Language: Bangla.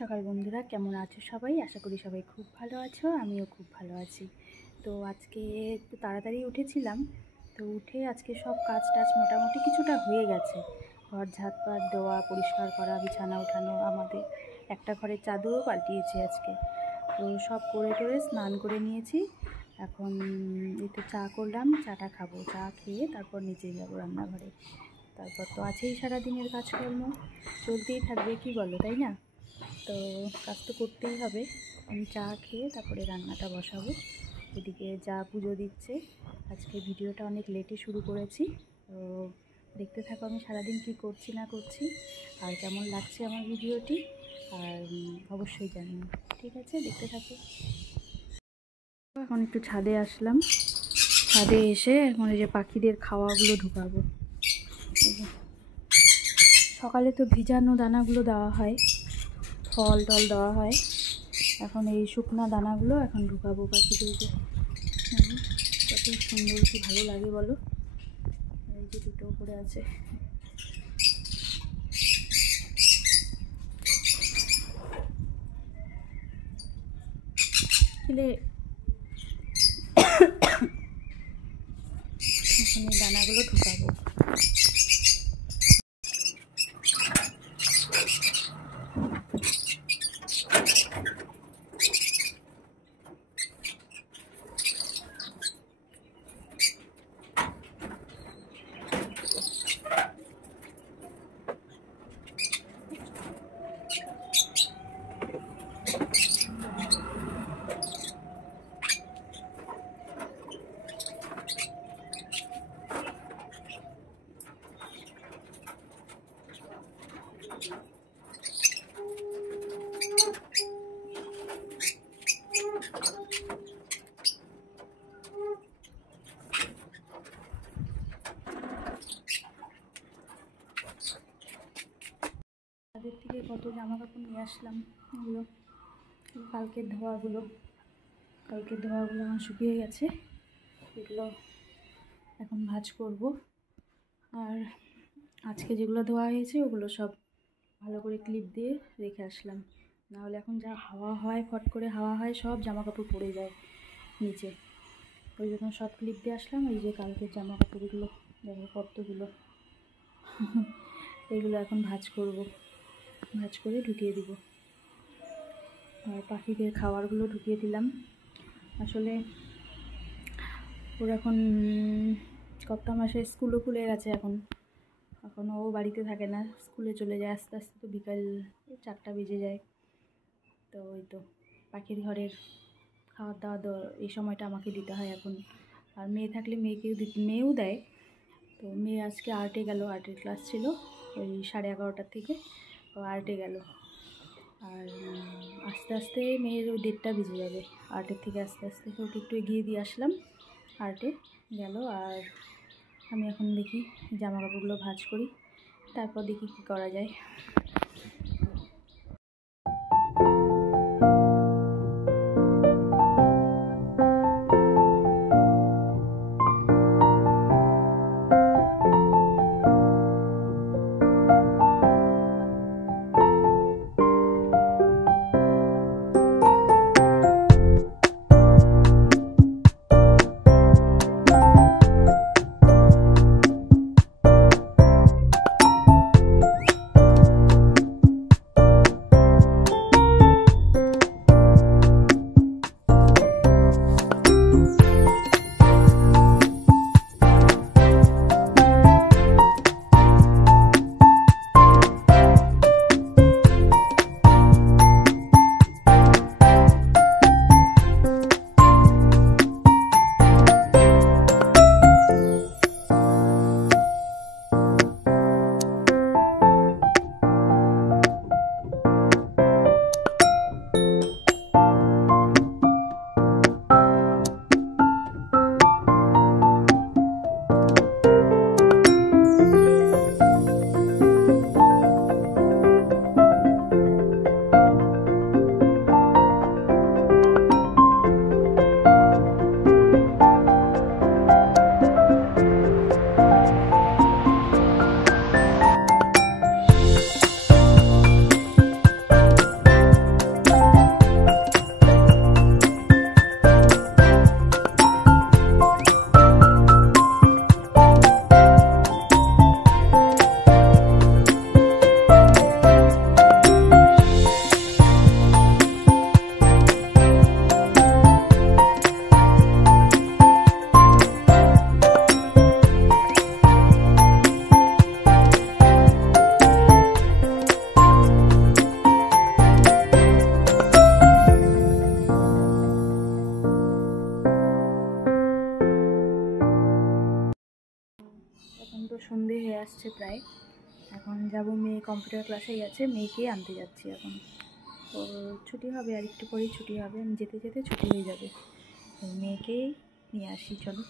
সকাল বন্ধুরা, কেমন আছো সবাই? আশা করি সবাই খুব ভালো আছো, আমিও খুব ভালো আছি। তো আজকে একটু তাড়াতাড়ি উঠেছিলাম, তো উঠে আজকে সব কাজ টাজ মোটামুটি কিছুটা হয়ে গেছে। ঘর ঝাঁটপাট দেওয়া, পরিষ্কার করা, বিছানা উঠানো, আমাদের একটা ঘরের চাদরও পাল্টিয়েছি আজকে। তো সব করে টোরে স্নান করে নিয়েছি। এখন একটু চা করলাম, চাটা খাবো, চা খেয়ে তারপর নিচে যাবো রান্নাঘরে। তারপর তো আছেই সারাদিনের কাজকর্ম, চলতেই থাকবে, কি বলো, তাই না? তো কাজ তো করতেই হবে। আমি চা খেয়ে তারপরে রান্নাটা বসাবো। এদিকে যা পুজো দিচ্ছে। আজকে ভিডিওটা অনেক লেটে শুরু করেছি, তো দেখতে থাকো আমি সারাদিন কি করছি না করছি, আর কেমন লাগছে আমার ভিডিওটি, আর অবশ্যই জানিও। ঠিক আছে, দেখতে থাকো। এখন একটু ছাদে আসলাম, ছাদে এসে এখন এই যে পাখিদের খাওয়াগুলো ঢুকাবো। সকালে তো ভিজানো দানাগুলো দেওয়া হয়, ফল টল দেওয়া হয়, এখন এই শুকনা দানাগুলো এখন ঢুকাবো পাখিদেরকে। কত সুন্দর, কি ভালো লাগে বলো। এই যে দুটো করে আছে। খেলে এখন এই দানাগুলো ঢুকাবো। তাদের থেকে কত জামা কাপড় নিয়ে আসলাম, এগুলো কালকের ধোয়াগুলো আমার শুকিয়ে গেছে। এগুলো এখন ভাঁজ করব। আর আজকে যেগুলো ধোয়া হয়েছে ওগুলো সব ভালো করে ক্লিপ দিয়ে রেখে আসলাম, নাহলে এখন যা হাওয়া হয়, ফট করে হাওয়া হয়, সব জামা কাপড় পড়ে যায় নিচে। ওই জন্য সব ক্লিপ দিয়ে আসলাম। এই যে কালকের জামা কাপড়গুলো দেখো কতগুলো, এগুলো এখন ভাঁজ করব, ভাঁজ করে ঢুকিয়ে দিব। আর পাখিদের খাবারগুলো ঢুকিয়ে দিলাম। আসলে ওর এখন কত মাসে স্কুলও খুলে গেছে, এখন ও বাড়িতে থাকে না, স্কুলে চলে যায় আস্তে আস্তে। তো বিকাল 4টা বেজে যায়। তো ওই তো পাখির ঘরের খাওয়ার দাওয়া এই সময়টা আমাকে দিতে হয় এখন। আর মেয়ে থাকলে মেয়েও দেয়। তো মেয়ে আজকে আর্টে গেল, আর্টের ক্লাস ছিল ওই 11:30টার থেকে, ও আর্টে গেল। আর আস্তে আস্তে মেয়ের ওই 1:30টা বেজে যাবে আর্টের থেকে আস্তে আস্তে। ওকে একটু এগিয়ে দিয়ে আসলাম, আর্টে গেল। আর আমি এখন দেখি জামা কাপড়গুলো ভাঁজ করি, তারপর দেখি কী করা যায়। এখন যাব, মেয়ে কম্পিউটার ক্লাসে গেছে, মেয়েকে আনতে যাচ্ছি এখন। তো ছুটি হবে, আর একটু পরেই ছুটি হবে, আমি যেতে যেতে ছুটি হয়ে যাবে। তো মেয়েকেই নিয়ে আসি, চলো।